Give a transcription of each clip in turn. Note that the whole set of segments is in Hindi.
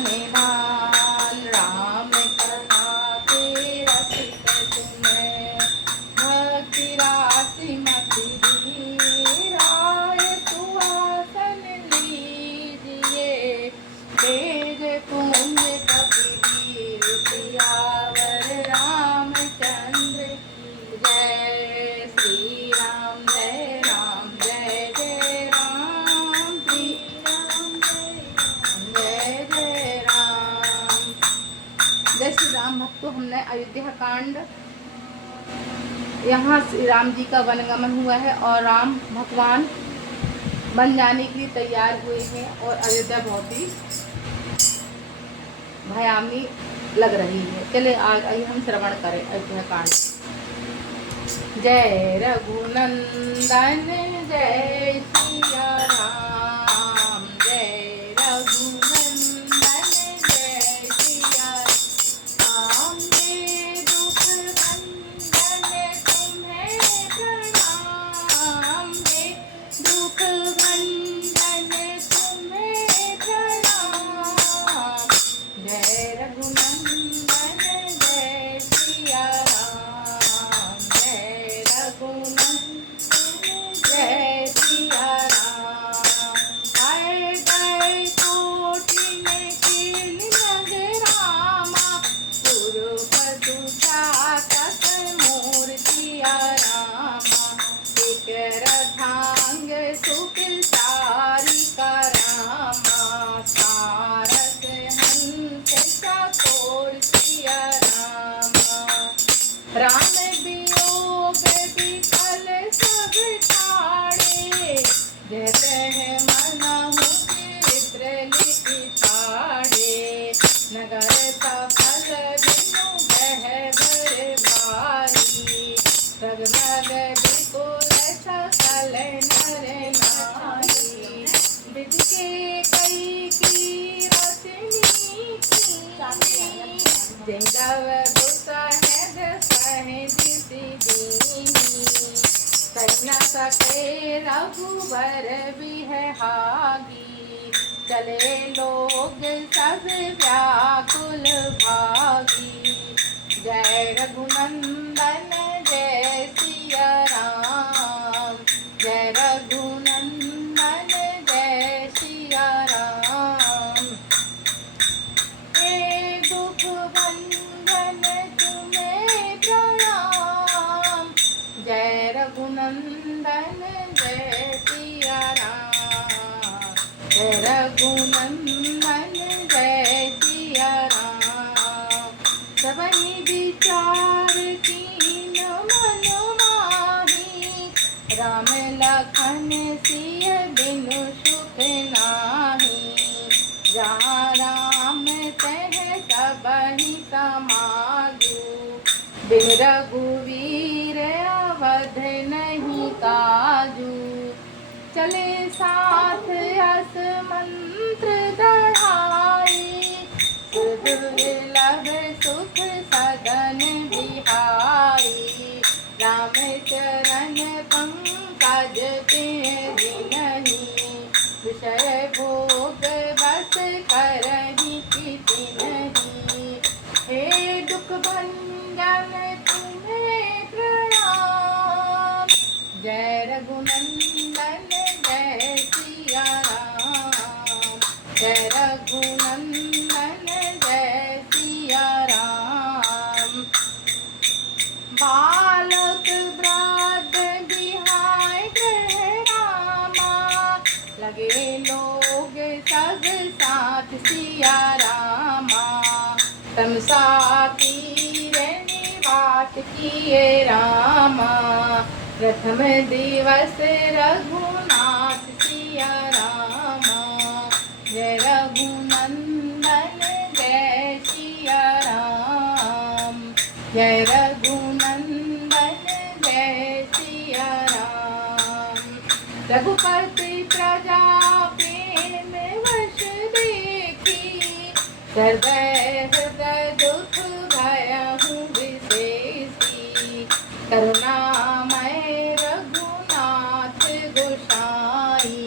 निधान। राम कथा के रसिक सुने, भक्ति राशि मति धीराय सुहासन लीजिए। तेज कुंज कपिवीर सियावर रामचंद्र की जय। श्री राम जय राम जय जय राम, श्री राम जय जय राम। जय श्री राम भक्तों, हमने अयोध्या कांड, यहाँ श्री राम जी का वनगमन हुआ है और राम भगवान बन जाने के लिए तैयार हुए हैं और अयोध्या बहुत ही भयावनी लग रही है। चले आइए हम श्रवण करें अयोध्या कांड। जय रघुनंदन जय सिया राम, जय रघुनंदन जय सिया राम। ये दुख भंजन तुम्हें प्रणाम, ये दुख भंजन तुम्हें प्रणाम। जय रघुनंदन जय सिया राम, जय रघुनंदन जय सिया राम। आए गए कोटि में कील लग रामा, गुरुपदु चातक मूर्तिया रामा। एक रथांग सुकिल तारिका रामा, सारथ हंस चकोर सिया रामा। राम वियोग विकल सब ठाड़े, जय मनहु चित्र लिखि ठाड़े। नगर सफल बिनु गहबर भारी, रगमग बिपुल सकल नर नारी। विधि के कई कीरत नीकी, जिंदव दुसहद सहज दीनी। कही न सके रघुबर बिहागी, चले लोग सब व्याकुल भागी। जय रघुनंदन जय सिया राम, जय रघुनंदन जय सिया राम। हे दुख भंजन तुम्हें प्रणाम, जय रघुनंदन जय सिया राम, जय रघुनंदन जय सिया राम। सबहि विचार कीन मन माही, राम लखन सिय बिनु सुख नाही। जहाँ राम तह सबहि समाजू, बिनु रघुवीर अवध नहीं काजू। चले साथ अस मंत्र दढ़ाई, सुदुर्लभ सुख सदन बिहाई। रामचरण पंकज जिनहि, विषय भोग बस करहि किति नहीं। हे दुख भंजन तुम्हें प्रणाम, जय रघुनंदन जय सिया राम, जय रघुनंदन जय सिया राम। बालक ब्राद बिहाय गृह रामा, लगे लोग सब साथ सिया रामा। तमसा तीर निवास किए रामा, प्रथम दिवस रघुनाथ सिया रामा। जय रघुनंदन जय सिया राम, जय रघुनंदन जय सिया राम। रघुपति प्रजा प्रेम वश देखी, हृदय हृदय दुख भयहु विशेषी। करुणामय रघुनाथ गोसाई,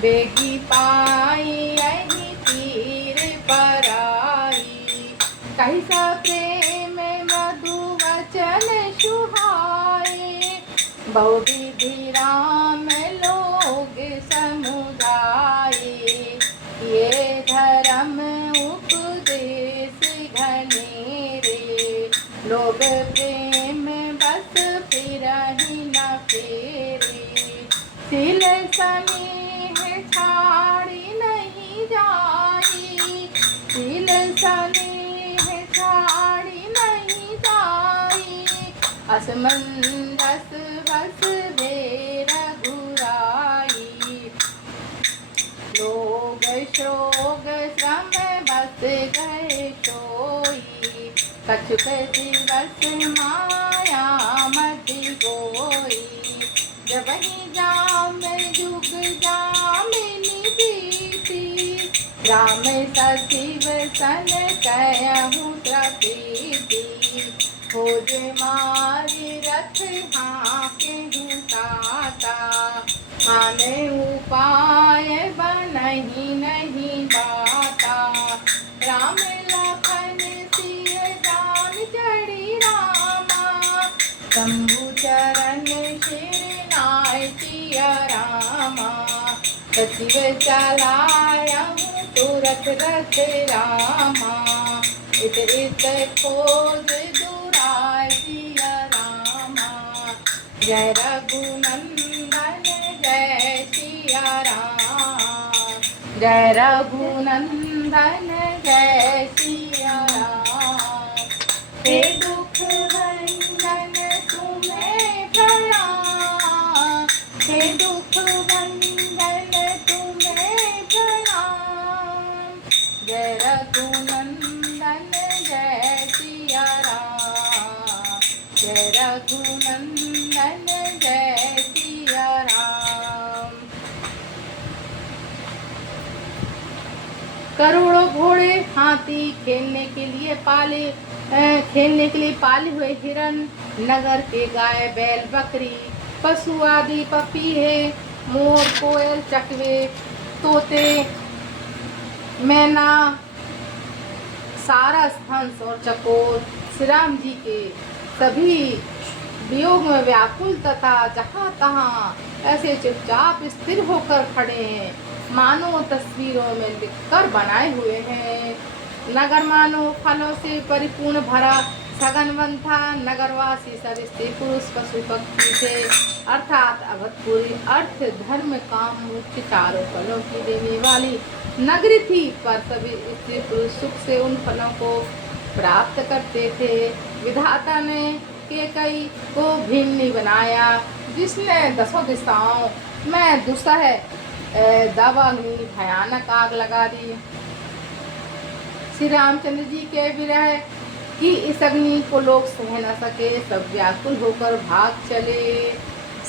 बेगी पाई यही तीर पर कही सा प्रेम मधु वचन सुहाए, बहुविधि राम लोग समुदाये, ये धर्म उपदेश घनेरे, लोग प्रेम बस फिरहि न फेरे, तिल स्नेह छाड़ी नहीं जाई, तिल स्नेह छाड़ी नहीं जाई, असमंजस बस वे रघुराई, लोग शोक श्रम बस गए सोई, कछुक दिवस माया मति गोई, जब ही जाम जुग जामिनी प्रीति, राम सचिव सन कहूँ प्रतीति, खोज मारी रथ हाँके ताता, आने उपाय बनहि नहीं बाता, राम लखन सिय जान चढ़ी रामा, शंभु चरण शिरनाय सिया रामा, सचिव चलाया तुरत रथ रामा, इत इत खोज दुराय सिया रामा, जय रघुनंदन जय सिया राम, जय रघुनंदन जय सिया राम, हे दुख भंजन तुम्हें प्रणाम, हे दुख भंजन तुम्हें प्रणाम, जय रघुनंदन जय सिया राम, जय रघुनंदन जय सिया राम। करोड़ों घोड़े हाथी खेलने के लिए पाले हुए हिरन, नगर के गाय बैल बकरी पशु आदि पपीहे, मोर कोयल चकवे तोते मैना सारस हंस और चकोर, श्री राम जी के सभी वियोग में व्याकुल तथा जहाँ तहाँ ऐसे चुपचाप स्थिर होकर खड़े हैं, मानो तस्वीरों में लिखकर बनाए हुए हैं। नगर मानो फलों से परिपूर्ण भरा सघन वन था, नगरवासी सब स्त्री पुरुष पशु पक्षी थे, अर्थात अभतपुरी अर्थ धर्म काम मोक्ष चारों फलों की देने वाली नगरी थी, पर सभी स्त्री पुरुष सुख से उन फलों को प्राप्त करते थे। विधाता ने कैकेयी को भीमनी बनाया, जिसने दसों दिशाओं में दुस्सह दावाग्नि भयानक आग लगा दी। श्री रामचंद्र जी के विरह की इस अग्नि को लोग सह न सके, सब व्याकुल होकर भाग चले।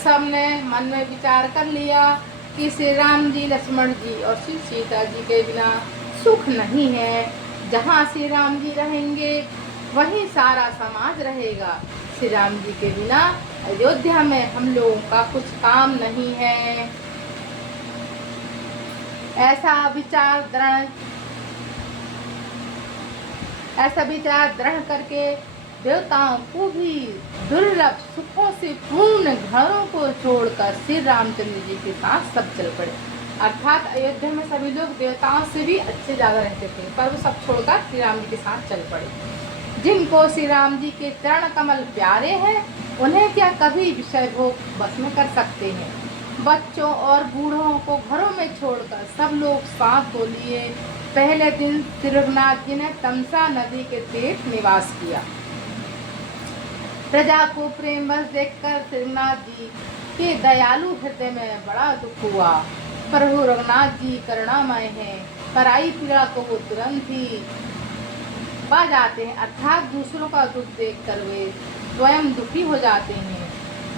सबने मन में विचार कर लिया कि श्री राम जी लक्ष्मण जी और श्री सीता जी के बिना सुख नहीं है। जहाँ श्री राम जी रहेंगे वहीं सारा समाज रहेगा। श्री राम जी के बिना अयोध्या में हम लोगों का कुछ काम नहीं है। ऐसा विचार दृढ़ करके देवताओं को भी दुर्लभ सुखों से पूर्ण घरों को छोड़कर श्री रामचंद्र जी के साथ सब चल पड़े। अर्थात अयोध्या में सभी लोग देवताओं से भी अच्छे ज्यादा रहते थे, पर वो सब छोड़कर श्री राम जी के साथ चल पड़े। जिनको श्री राम जी के चरण कमल प्यारे हैं, उन्हें क्या कभी विषय भोग बस में कर सकते हैं। बच्चों और बूढ़ों को घरों में छोड़कर सब लोग साथ हो लिए। पहले दिन श्री रघुनाथ जी ने तमसा नदी के तीर निवास किया। प्रजा को प्रेम बस देखकर श्री रघुनाथ जी के दयालु हृदय में बड़ा दुख हुआ। प्रभु रघुनाथ जी करुणामय हैं, पराई पीड़ा को वो तुरंत ही पा जाते हैं, अर्थात दूसरों का दुख देखकर वे स्वयं दुखी हो जाते हैं।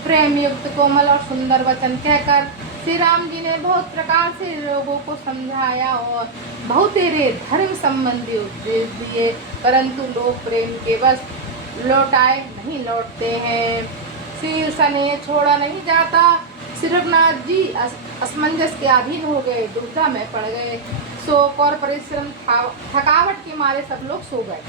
प्रेम युक्त कोमल और सुंदर वचन कहकर श्री राम जी ने बहुत प्रकार से लोगों को समझाया और बहुतेरे धर्म संबंधी उपदेश दिए, परंतु लोग प्रेम के बस लौटाए नहीं लौटते हैं। श्री स्नेह छोड़ा नहीं जाता। श्री रघुनाथ जी असमंजस के अधीन हो गए, दुविधा में पड़ गए। शोक और परिश्रम थकावट के मारे सब लोग सो गए।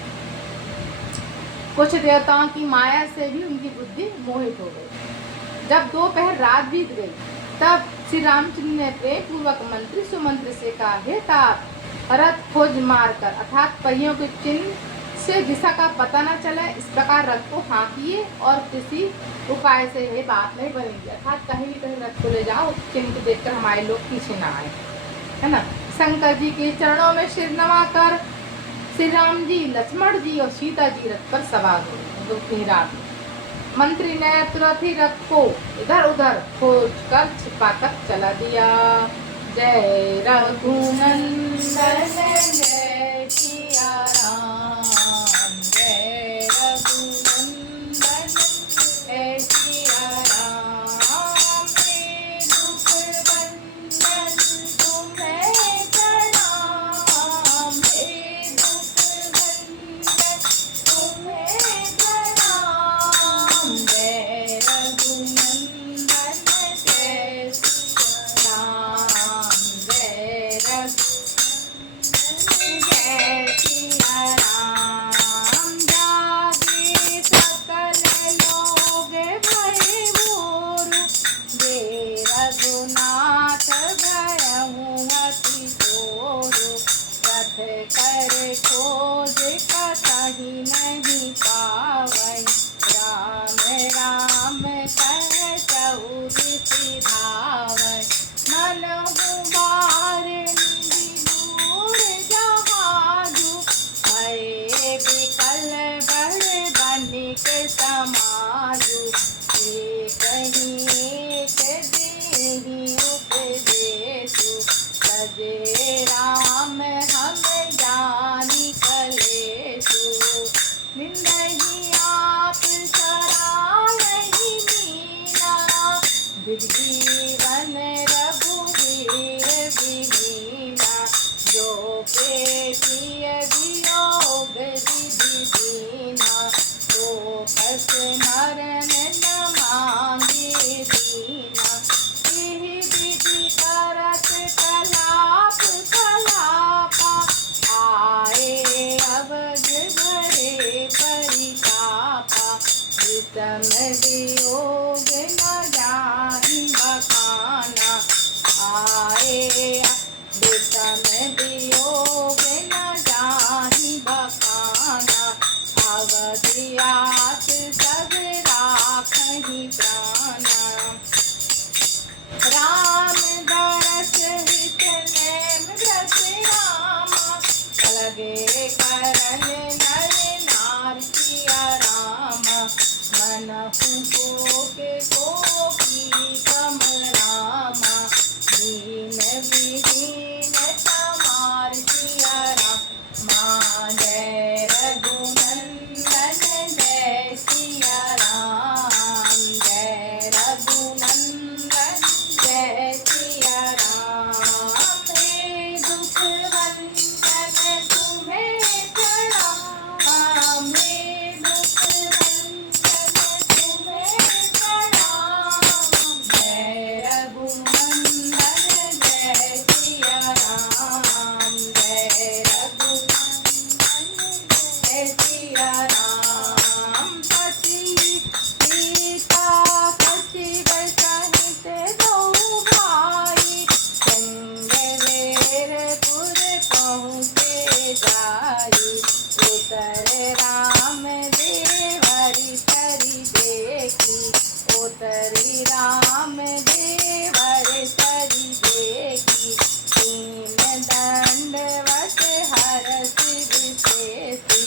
कुछ देवताओं की माया से भी उनकी बुद्धि मोहित हो गई। जब दोपहर रात बीत गई तब श्री रामचंद्र ने प्रेम पूर्वक मंत्री सुमंत्र से कहा, हे तात, रथ खोज मारकर अर्थात पहियों के चिन्ह से दिशा का पता न चले, इस प्रकार रथ को हाँकिए और किसी उपाय से ये बात नहीं बनेगी। अर्थात कहीं भी कहीं रथ को ले जाओ, चिन्ह को देखकर हमारे लोग पीछे ना आए, है ना। शंकर जी के चरणों में सिर नवाकर श्री राम जी, लक्ष्मण जी और सीता जी रथ पर सवार हो गए। रात मंत्री ने तुरंत ही रथ को इधर उधर खोज कर छिपा कर चला दिया। जय रघुनंदन जय सिया राम, जय रघुनंदन जय सिया राम। हे दुख भंजन तुम्हें प्रणाम, हे दुख भंजन तुम्हें प्रणाम। जय रघुनंदन जय सिया राम, जय रघुनंदन जय सिया राम। जागे सकल लोग भय भोर, जे रघुनाथ भयहु अति घोर। रथ कर खोज कतहि नहीं पावै, राम राम कह चहु दिसि धावै। मनहु बारंदी दूर जहाजु, भये विकल बड़ बनिक समाजु। एक ही एक देहि उपदेशु, सजे राम हम जानी कलेशु। निंदहि आप सराहहि मीना, जीवन रघुवीर विहीना। जो पेटिय वियोग विधि दीना, तो कस मरण न मांगे दीना। यही विधि करत कलाप कलापा, आए अवध भरे परितापा। विषम वियोग न जाहि बखाना, आए विषम वियोग न जाहि बखाना। अवधियात सब राखहि प्राणा, राम दरस हित नेम ग्रस रामा। लगे करन नर नार सिया रामा, मनहु कोपी कमल रामा। दीन विहीन तमार सिया रामा, जय रघुनंदन जय सिया राम, जय रघुनंदन जय सिया राम। हे दुख भंजन तुम्हें प्रणाम, हे दुख भंजन तुम्हें प्रणाम। जय रघुनंदन जय सिया राम, जय रघुनंदन जय सिया राम। पति सीता सचिव सहित दो भाई, श्रृंगवेरपुर पहुँचे जाई। उतर राम देवरि सरि देखी, उतरी राम देवरि सरि देखी। तीन दंडवत हरषि विशेषी,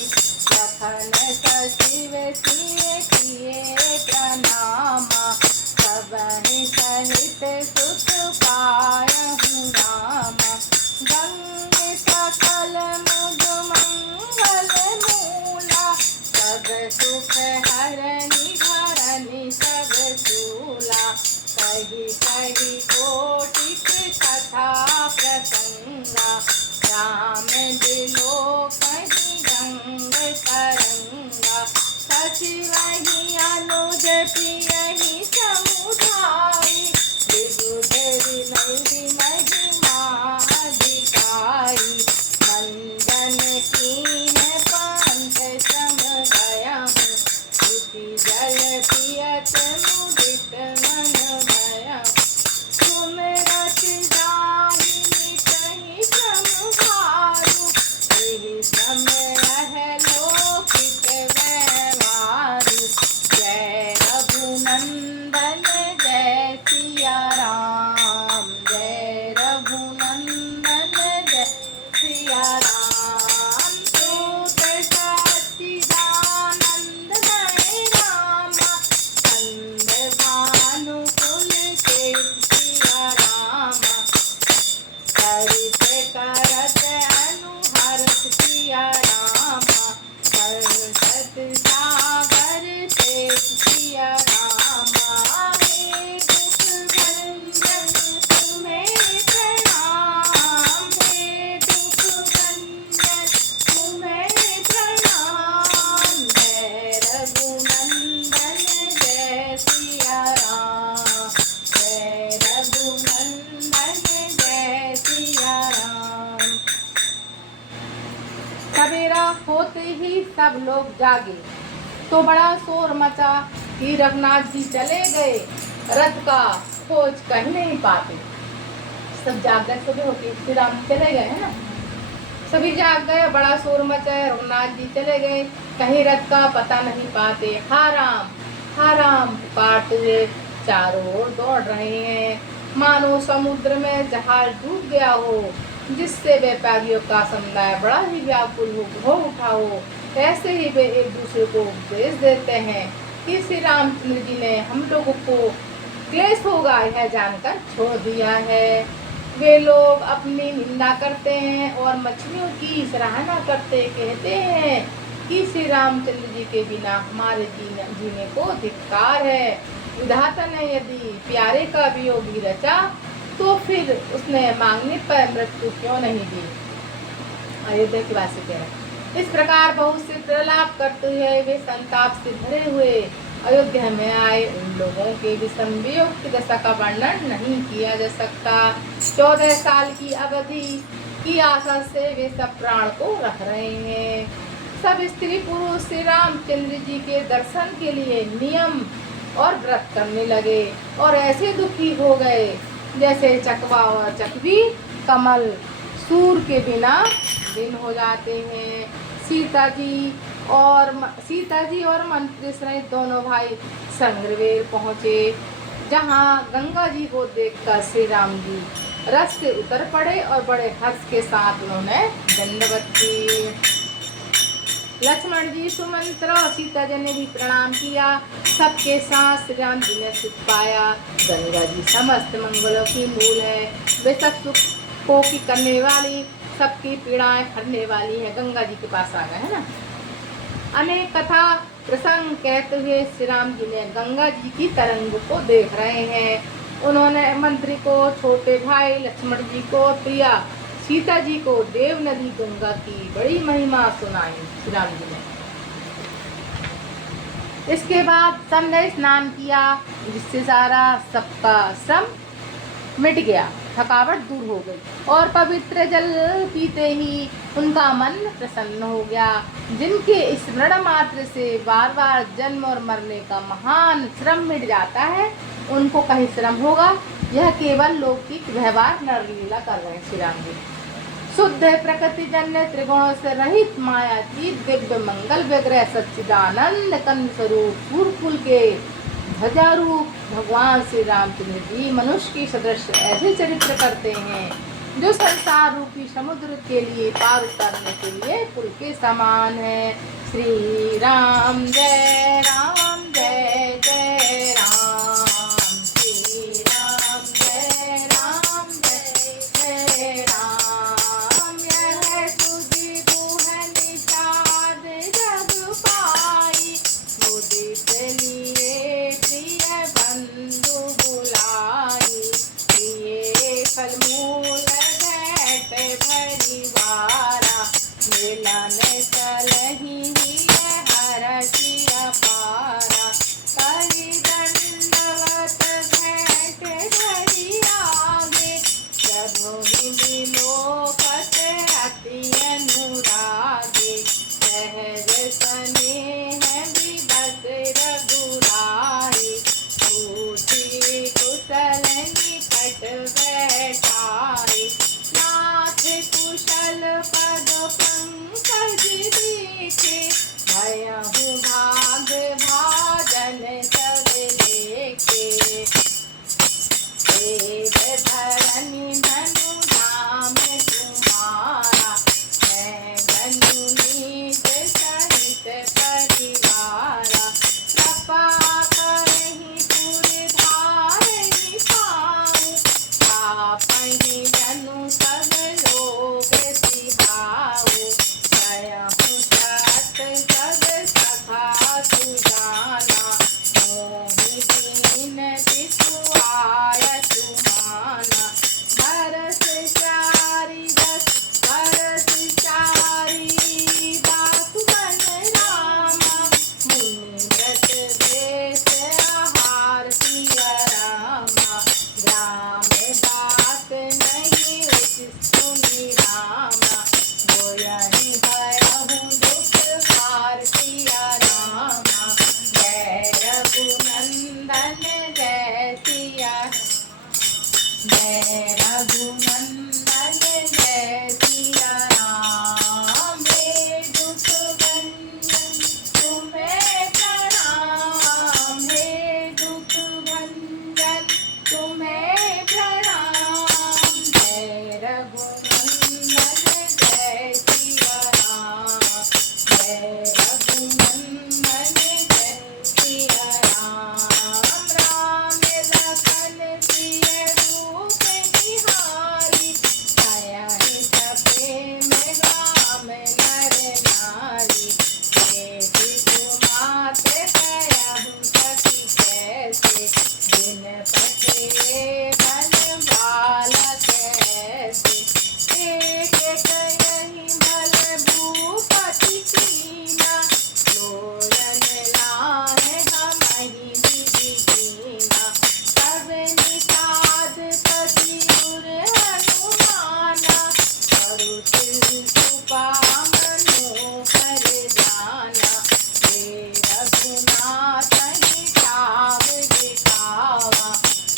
लखन सचिव सिय किए प्रणामा। सबहि सहित सुख पायहु रामा, गंग सकल मुद मंगल मूला। सब सुख हरनि धरनि सब शूला, कही कही कोटिक कथा प्रसंगा। राम दिलो कही गंग तरंगा, सचिवहि अनुज प्रियहि समुझाई। विबुध विनोदी महिमा अधिकाई, मंदन कीन पंथ सम गयहु। सवेरा होते ही सब लोग जागे तो बड़ा शोर मचा कि रघुनाथ जी चले गए, रथ का खोज कहीं नहीं पाते। सब जाग गए, सुबह होती श्री राम चले गए है ना, सभी जाग गए, बड़ा शोर मचा है, रघुनाथ जी चले गए, कहीं रथ का पता नहीं पाते। हा राम पुकारते हुए चारों ओर दौड़ रहे हैं, मानो समुद्र में जहाज डूब गया हो, जिससे व्यापारियों का समुदाय बड़ा ही व्याकुल हो उठा हो। ऐसे ही वे एक दूसरे को उपदेश देते हैं कि श्री रामचंद्र जी ने हम लोगों को क्लेश होगा यह जानकर छोड़ दिया है। वे लोग अपनी निंदा करते हैं और मछलियों की सराहना करते कहते हैं कि श्री रामचंद्र जी के बिना हमारे जीने को धिक्कार है। विधाता ने यदि प्यारे का वियोग भी रचा तो फिर उसने मांगने पर मृत्यु क्यों नहीं दी। अयोध्या की बात से कह रहे हैं। इस प्रकार बहुत से प्रलाप करते हुए वे संताप से भरे हुए अयोध्या में आए। उन लोगों के विषम वियोग की दशा का वर्णन नहीं किया जा सकता। 14 साल की अवधि की आशा से वे सब प्राण को रख रहे हैं। सब स्त्री पुरुष श्री रामचंद्र जी के दर्शन के लिए नियम और व्रत करने लगे और ऐसे दुखी हो गए जैसे चकवा और चकवी कमल सूर के बिना दिन हो जाते हैं। सीता जी और मंत्री सहित दोनों भाई संग्रवेर पहुँचे, जहाँ गंगा जी को देखकर श्री राम जी रथ से उतर पड़े और बड़े हर्ष के साथ उन्होंने दंडवत की। लक्ष्मण जी, सुमंत्रा और सीता जी ने भी प्रणाम किया। सबके साथ श्री राम जी ने सुख पाया। गंगा जी समस्त मंगलों की मूल है, वे सब सुखों की करने वाली, सबकी पीड़ाएं हरने वाली है। गंगा जी के पास आ गए है ना। अनेक कथा प्रसंग कहते हुए श्री राम जी ने गंगा जी की तरंग को देख रहे हैं। उन्होंने मंत्री को, छोटे भाई लक्ष्मण जी को, प्रिया सीता जी को देव नदी गंगा की बड़ी महिमा सुनाई श्री राम जी ने। इसके बाद सबने स्नान किया, जिससे सारा सबका श्रम मिट गया, थकावट दूर हो गई और पवित्र जल पीते ही उनका मन प्रसन्न हो गया। जिनके स्मरण मात्र से बार बार जन्म और मरने का महान श्रम मिट जाता है, उनको कहीं श्रम होगा। यह केवल लौकिक व्यवहार नरलीला कर रहे हैं श्री राम जी। शुद्ध प्रकृति जन्य त्रिगुणों से रहित मायातीत दिव्य मंगल विग्रह सच्चिदानंद कंद स्वरूप सूर्यकुल के ध्वजारूप भगवान श्री रामचंद्र जी मनुष्य की सदृश ऐसे चरित्र करते हैं जो संसार रूपी समुद्र के लिए पार उतरने के लिए पुल के समान है। श्री राम जय राम जय जय राम, श्री राम जय राम जय जय राम। यह तुझी गुह निषाद जग पाई, मुदित लिए प्रिय बंधु बुलाई। प्रिय फल मूल भेंट भरिवारा, मिलन चलहि हरषि अपारा। करि दंडवत भेंट धरि आगे, प्रभु विलोकत अति अनुरागे। सहज स्नेह विभस रघुराई, पूछी कुशल निकट बैठाई। नाथ कुशल पद पंकज देखे, भयहु भाग भाजन सब लेखे। वेद धरनि धनु धाम तुम्हारा, मैं धनु नीत सहित परिवारा। कृपा करहि पुर धारहि पाऊँ, आपहि जनु सब लोग सिहाऊँ। भयहु सत सब सखा सुजाना, मोहि दीन आय सुमाना। भरत चारि बाकुबन रामा, मुनि व्रत देश आहार सिय रामा। ग्राम बात नहीं उचित सुनि रामा, गोयहि भय जय रघुनंदन जय सिया राम। राम लखन सिया रूप निहारी, छाया है सपने में राम नर नारी। बेटी कुमात कहूँ सखी कैसे, दिन पठे बन बालक कैसे। एक कहीं भल भूपति कीना, लोरन लाए हमहि विधि कीना। सब निषाद कति उर हनुमाना, करुषिल कृपा मनोहर जाना। हे रघुनाथ ठाव दिखावा,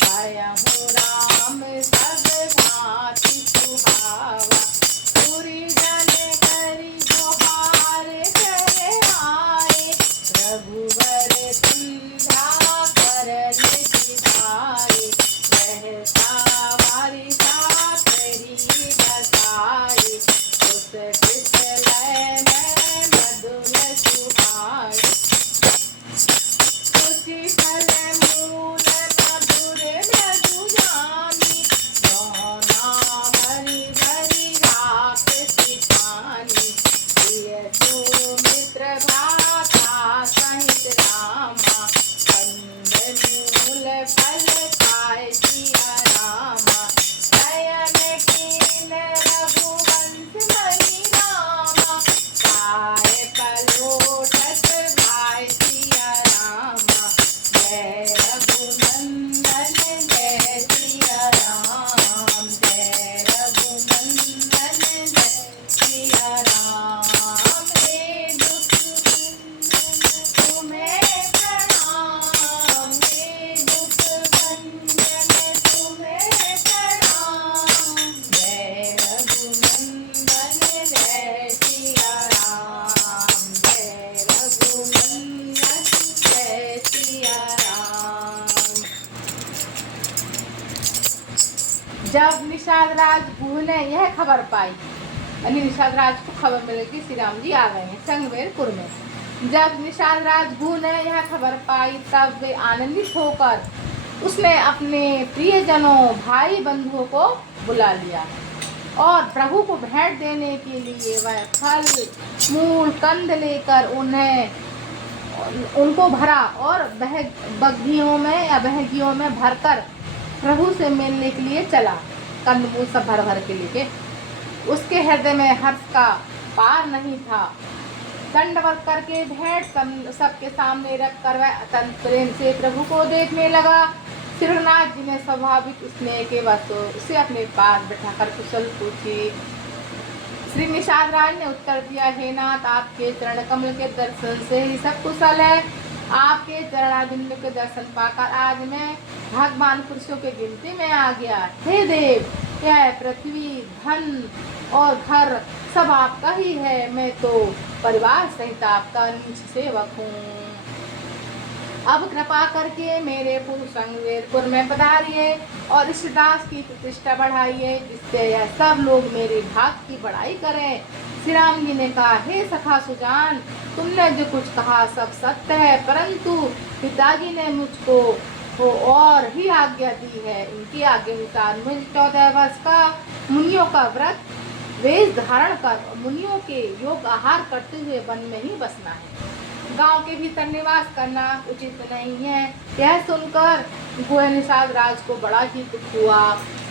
भयहु राम सब भांति सुहावा। पूरी जन करी जोहार करे आए, रघुवर संध्या करन विधाए। सहसा वारिसा करी बसाए, उस तिसलै में मधुर सुहाए। तुलसी फल मूल मधुर मधु जानी, गौना भरी भरी राख सिखानी। प्रिय सुमित्र भ्राता सहित रामा, कंद मूल फल खाए सिया रामा। नयन कीन रघुवंश मणि रामा, पाए पलोटत भाई सिया रामा। जय रघुनंदन जय सिया राम, जय रघुनंदन जय सिया राम। हे दुख भंजन तुम्हें प्रणाम, हे दुख भंजन तुम्हें प्रणाम। जय रघुनंदन जय सिया राम, जय रघुनंदन जय सिया राम। जब निषाद राज भूह ने यह खबर पाई, यानी निषाद राज को खबर मिली कि श्री राम जी आ गए हैं संगमेरपुर में। जब निषाद राज भूह ने यह खबर पाई, तब वे आनंदित होकर उसने अपने प्रियजनों भाई बंधुओं को बुला लिया और प्रभु को भेंट देने के लिए वह फल मूल कंद लेकर उनको भरा और बग्घियों में या बहगियों में भरकर प्रभु से मिलने के लिए चला। कंदमूल सब भर भर के लेके उसके हृदय में हर्ष का पार नहीं था। दंडवत करके भेंट सबके सामने रख कर वह अत्यंत प्रेम से प्रभु को देखने लगा। श्री रघुनाथ जी ने स्वाभाविक स्नेह के वश उसे अपने पास बैठाकर कुशल पूछी। श्री निषाद राज ने उत्तर दिया, हे नाथ, आपके चरण कमल के दर्शन से ही सब कुशल है। आपके चरणाबिंदु के दर्शन पाकर आज मैं भगवान पुरुषों के गिनती में आ गया। हे देव, यह पृथ्वी धन और घर सब आपका ही है। मैं तो परिवार सहित आपका नीच सेवक हूँ। अब कृपा करके मेरे पुरुष संगमेरपुर में पधारिए और इस दास की प्रतिष्ठा बढ़ाइए, जिससे यह सब लोग मेरे भाग की बड़ाई करें। श्री राम जी ने कहा, हे सखा सुजान, तुमने जो कुछ कहा सब सत्य है, परंतु पिताजी ने मुझको हो और ही आज्ञा दी है। उनकी आज्ञा अनुसार मुझे 14 वर्ष का मुनियों का व्रत वेश धारण कर मुनियों के योग आहार करते हुए वन में ही बसना है। गांव के भीतर निवास करना उचित नहीं है। यह सुनकर गोह निषाद राज को बड़ा ही दुख हुआ।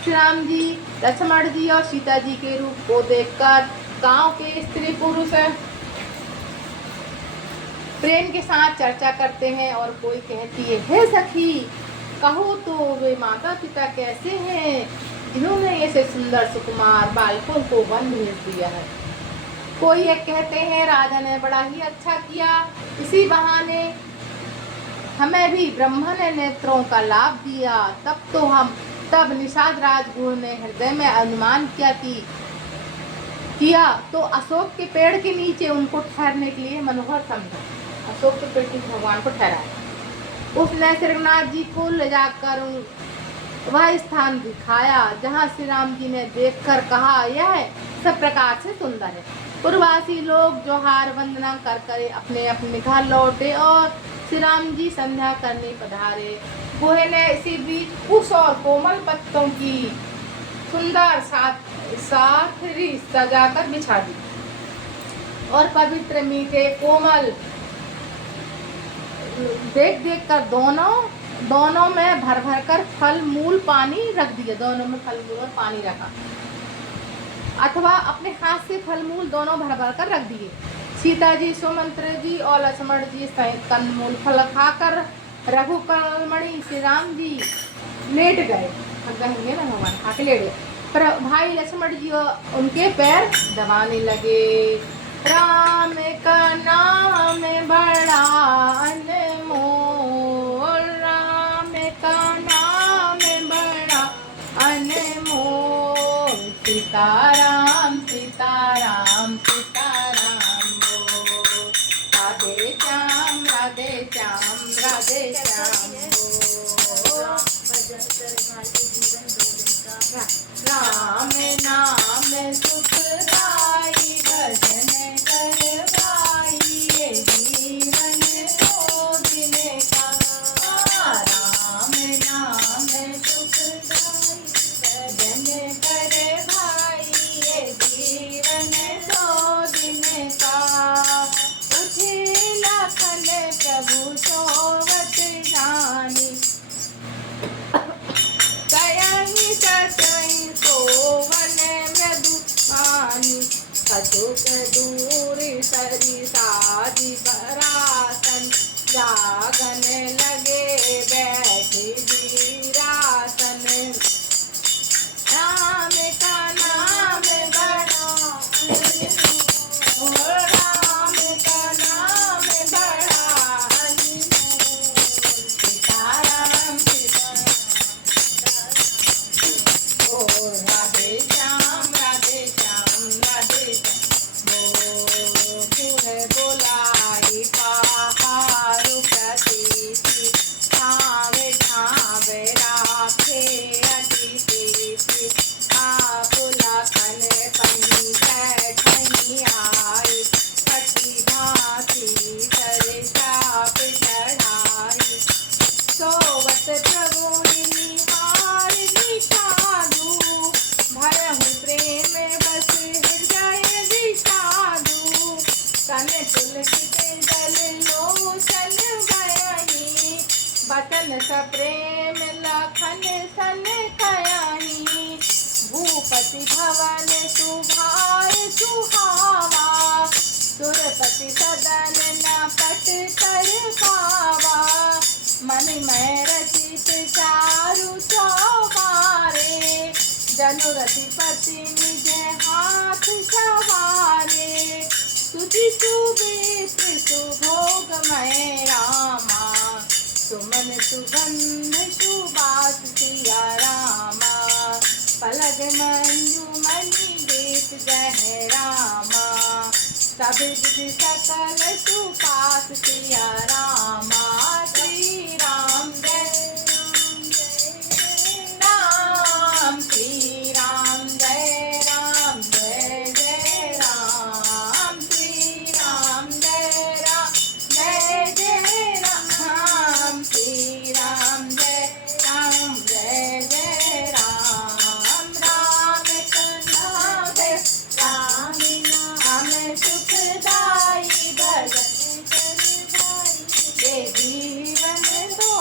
श्री राम जी, लक्ष्मण जी और सीता जी के रूप को देखकर गांव के स्त्री पुरुष प्रेम के साथ चर्चा करते हैं और कोई कहती है, हे सखी, कहो तो वे माता पिता कैसे हैं जिन्होंने ऐसे सुंदर सुकुमार बालकों को वन भेज दिया है। कोई एक कहते हैं, राजा ने बड़ा ही अच्छा किया, इसी बहाने हमें भी ब्रह्मा ने नेत्रों का लाभ दिया। तब निषाद राजगुरु ने हृदय में अनुमान किया तो अशोक के पेड़ के नीचे उनको ठहरने के लिए मनोहर समझा। अशोक के पेड़ के भगवान को ठहराया। उसने श्री रघुनाथ जी को ले जाकर वह स्थान दिखाया जहाँ श्री राम जी ने देखकर कहा, यह सब प्रकार से सुंदर है। पूर्ववासी लोग जोहार वंदना कर कर अपने अपने घर लौटे और श्री राम जी संध्या करने पधारे। बूढ़े ने इसी बीच उस और कोमल पत्तों की सुंदर साथरी सजाकर बिछा दी और पवित्र मीठे कोमल देख देख कर दोनों में भर भर कर फल मूल पानी रख दिए। दोनों में फल मूल और पानी रखा, अथवा अपने हाथ से फल मूल दोनों भर भर कर रख दिए। सीता जी, सुमंत्र जी और लक्ष्मण जी सहित कंदमूल फल खाकर रघुकमणि श्री राम जी लेट गए। कहेंगे ना भगवान खा के लेट गए। पर भाई लक्ष्मण जी उनके पैर दबाने लगे। राम का नाम बड़ा अनमोल, राम का नाम बड़ा अनमोल, सीताराम सीताराम सीताराम बोल, राधे श्याम राधे श्याम राधे श्याम बोल। भजन कर भाई जीवन दो दिन का, राम नाम सुखदाई, भजन कर भाई ये जीवन दो दिन का। राम नाम सुखदाई, भजन कर भाई ये जीवन दो दिन का। उठे लखन प्रभु सोवत जानी, कयहि सतहि सोवन मृदुपानी, कछुक दूर सरि साधि बरासन, जागन लगे बैठे वीरासन। राम का नाम बड़ा अनमोल, राम का नाम बड़ा अनमोल, सीताराम सीताराम ओ राधे श्याम राधे श्याम राधे श्याम बोल। बोलाई पहाड़ प्रतीति, ठावे ठावे राखे अतिथि, आप लखन पंकज आई, कटी भांति सर चाप चढ़ाई। सोवत प्रभु निहार निषादु, भरहु प्रेम बस हृदय विषादु, तन तुलसी के दल लोचन गयहि, बचन सप्रेम लखन सन कयहि। भूपति भवन सुभाय सुहावा, सुरपति सदन न पट कर पावा, मन में रचित चारु चौबारे, जनुरति पति निज हाथ सवारे। सुधि सुवित्र सुभोगमय रामा, सुमन सुगंध सुबास सिया रामा, पलक मंजू मणि दीप जय रामा, सब विधि सकल सुपास सिया रामा। श्री राम जय राम, श्री राम जय राम, जय जय राम, श्री राम जय राम, जय जय राम, श्री राम जय राम, जय जय राम। राम का नाम है राम नाम सुखदाई, भजन कर भाई ये जीवन दो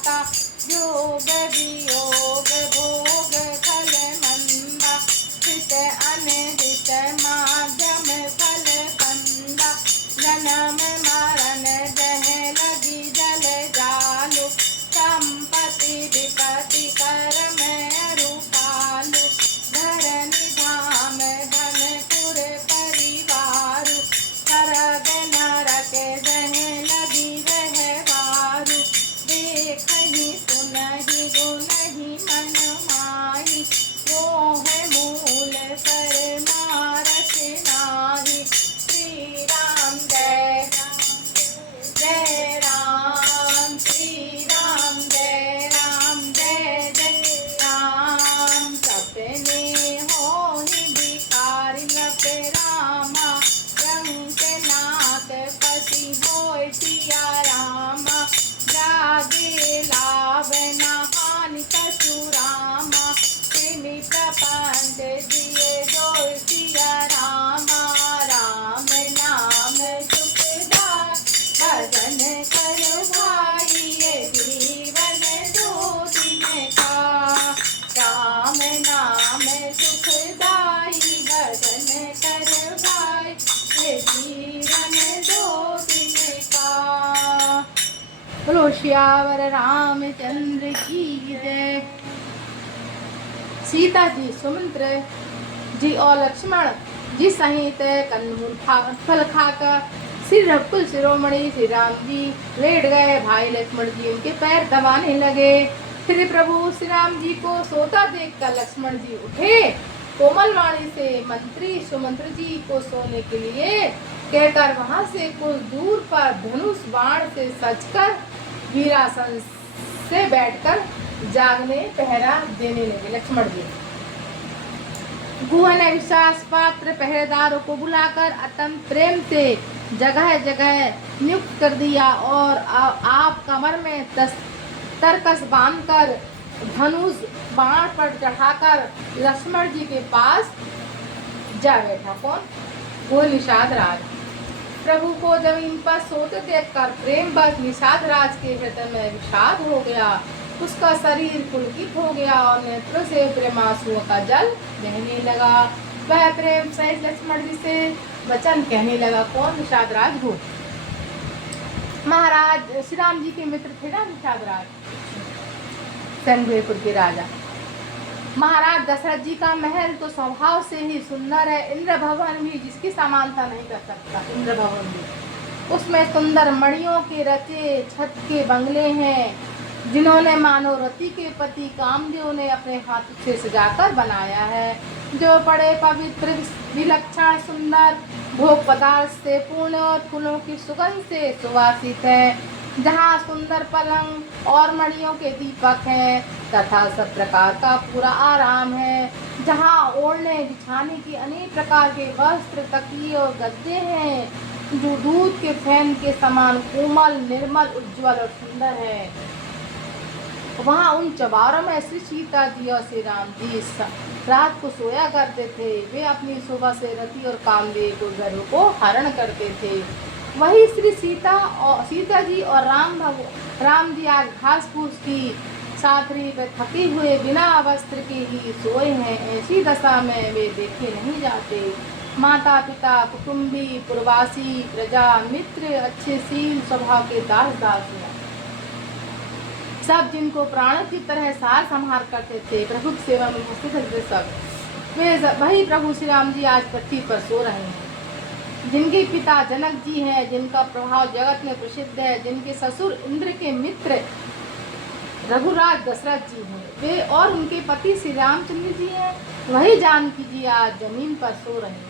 विधाता योग वियोग भोग फल मंदा हित अनहित माध्यम फल कंदा जन्म मरण जह लगी जल जालु संपत्ति विपत्ति कर्म रूपालु धरनी धाम धनपुर परिवारु सरग नरक जह लगी व्यवहारु देखहि सुनहि गुनहि मन माहि मोह मूल परमारथ नाहि श्री राम जय राम श्री राम जय जय राम सपने होहि भिखारी नप रामा रंग नाथ पति होय सिया रामा जागे लाभ न हानि कछु रामा तिनि प्रपंच दिए जोय सिया रामा राम नाम सुखदाय भजन कर भाई ये जीवन दो दिन का राम नाम सुखदाई भजन कर भाई ये जीवन दो दिन का। बोलो श्यावर रामचंद्र की जय। सीता जी सुमंत्र जी और लक्ष्मण जी सहित कंदमूल फल खाकर श्री रघुकुल शिरोमणि श्री राम जी लेट गए। भाई लक्ष्मण जी उनके पैर दबाने लगे। श्री प्रभु श्री राम जी को सोता देखकर लक्ष्मण जी उठे। कोमल वाणी से मंत्री सुमंत्र जी को सोने के लिए कहकर वहां से कुछ दूर पर धनुष बाण से सजकर वीरासन से बैठकर जागने पहरा देने लगे। लक्ष्मण जी गुह ने विश्वास पात्र पहरेदारों को बुलाकर अत्यंत प्रेम से जगह जगह नियुक्त कर दिया और आप कमर में तरकस बांधकर धनुष बाण पर चढ़ाकर लक्ष्मण जी के पास जा बैठा। कौन? वो निषाद राज। प्रभु को जमीन पर सोते देखकर प्रेम बस निषाद राज के हृदय में विषाद हो गया। उसका शरीर पुलकित हो गया और नेत्रों से प्रेमांसुओं का जल बहने लगा। वह प्रेम सहित लक्ष्मण जी से वचन कहने लगा। कौन? निषाद राज हो। महाराज श्री राम जी के मित्र थे ना निषाद राज, संघपुर के राजा। महाराज दशरथ जी का महल तो स्वभाव से ही सुंदर है। इंद्र भवन भी जिसकी समानता नहीं कर सकता। इंद्र भवन भी उसमें सुंदर मणियों के रचे छत के बंगले हैं, जिन्होंने मानो रति के पति कामदेव ने अपने हाथ से सजाकर बनाया है, जो बड़े पवित्र विलक्षण सुंदर भोग पदार्थ से पूर्ण और फूलों की सुगंध से सुवासित है, जहाँ सुंदर पलंग और मणियों के दीपक हैं तथा सब प्रकार का पूरा आराम है, जहाँ ओढ़ने बिछाने की अनेक प्रकार के वस्त्र तकिए और गद्दे हैं, जो दूध के फैन के समान कोमल निर्मल उज्जवल और सुंदर है। वहाँ उन चबारों में श्री सीता जी और श्री राम जी रात को सोया करते थे। वे अपनी सुबह से रति और कामदेव को घरों को हरण करते थे। वही श्री सीता जी और राम जी आज घास फूस की साथरी पे थके हुए बिना वस्त्र के ही सोए हैं। ऐसी दशा में वे देखे नहीं जाते। माता पिता कुटुंबी प्रवासी प्रजा मित्र अच्छे सील स्वभाव के दास हैं, सब जिनको प्राणों की तरह सार संहार करते थे, प्रभु की सेवा में उपस्थित थे सब वे वही प्रभु श्री राम जी आज पृथ्वी पर सो रहे हैं, जिनके पिता जनक जी हैं, जिनका प्रभाव जगत में प्रसिद्ध है, जिनके ससुर इंद्र के मित्र रघुराज दशरथ जी हैं, वे और उनके पति श्री रामचंद्र जी हैं। वही जानकी जी आज जमीन पर सो रहे हैं।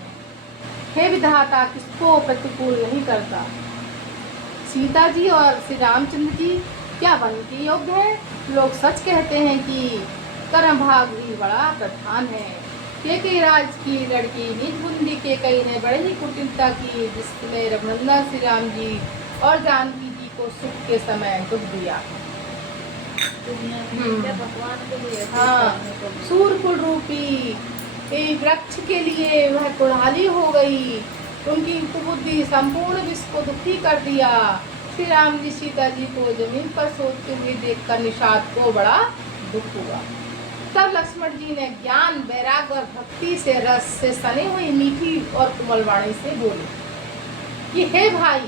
हे विधाता, किसको प्रतिकूल नहीं करता। सीता जी और श्री रामचंद्र जी क्या वन के योग्य है? लोग सच कहते हैं कि कर्म भाग भी बड़ा प्रधान है। के राज की लड़की निज बुंदी के कई ने बड़े ही कुटिलता की, जिसमें रघुनंदन श्री राम जी और जानकी जी को सुख के समय दुख दिया। हाँ, सूरकुल रूपी वृक्ष के लिए वह कुल्हाड़ी हो गई। उनकी कुबुद्धि संपूर्ण विश्व को दुखी कर दिया। श्री राम जी सीता जी को जमीन पर सोते हुए देखकर निषाद को बड़ा दुख हुआ। तब लक्ष्मण जी ने ज्ञान, वैराग्य और भक्ति से रस से सनी हुई मीठी और कोमल वाणी से बोले कि हे भाई,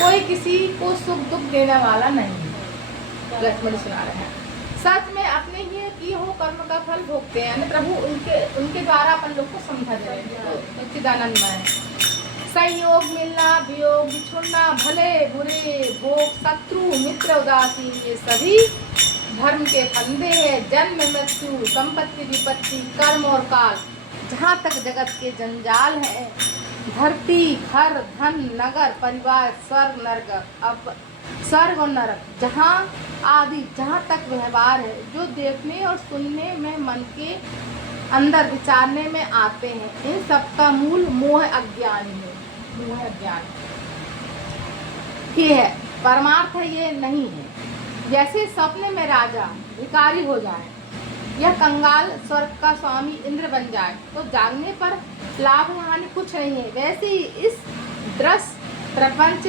कोई किसी को सुख दुख देने वाला नहीं है। लक्ष्मण सुना रहे हैं, सच में अपने ही किए हो कर्म का फल भोगते हैं। यानी प्रभु उनके द्वारा अपन लोग को समझा जाए तो चिदानंदमय। संयोग मिलना, वियोग बिछुड़ना, भले बुरे, भोग, शत्रु, मित्र, उदासी, ये सभी धर्म के फंदे हैं। जन्म, मृत्यु, संपत्ति, विपत्ति, कर्म और काल, जहाँ तक जगत के जंजाल है, धरती, घर, धन, नगर, परिवार, स्वर्ग, नरक, अब स्वर्ग और नरक, जहाँ आदि जहाँ तक व्यवहार है, जो देखने और सुनने में, मन के अंदर विचारने में आते हैं, इन सब का मूल मोह अज्ञान है। मोह अज्ञान ही है, परमार्थ ये नहीं है। जैसे सपने में राजा भिखारी हो जाए या कंगाल स्वर्ग का स्वामी इंद्र बन जाए तो जागने पर लाभ हानि कुछ नहीं है, वैसे ही इस दृश्य प्रपंच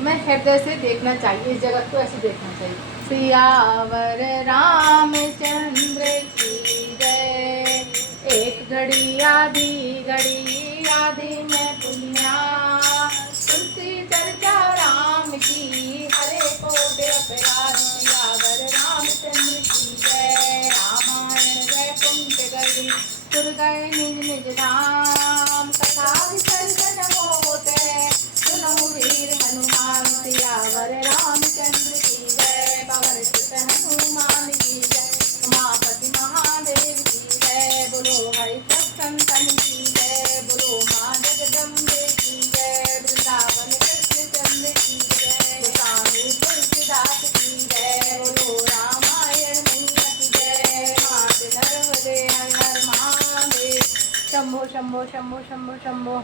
में हृदय से देखना चाहिए, इस जगत को ऐसे देखना चाहिए। सियावर रामचंद्र की जय। एक घड़ी आधी में पुण्या, तुलसी चर्चा राम की, हरे कोटि अपराध। सियावर रामचंद्र की जय। रामायण वैकुंठ गई, तुर गए निज निज धाम। कथा विसर्जन होते, सुनहु वीर हनुमान। सियावर रामचंद्र की जय। पवन सुत हनुमान की जय। उमापति महादेव की जय। बोलो हरि संतन की जय। बोलो माँ जगदम्बे की जय। वृंदावन कृष्ण चंद्र की जय। स्वामी तुलसीदास की जय। बोलो रामायण मैया की जय। मात नर्मदे हर हर महादेव। शंभो शंभो शंभो शंभो शंभो।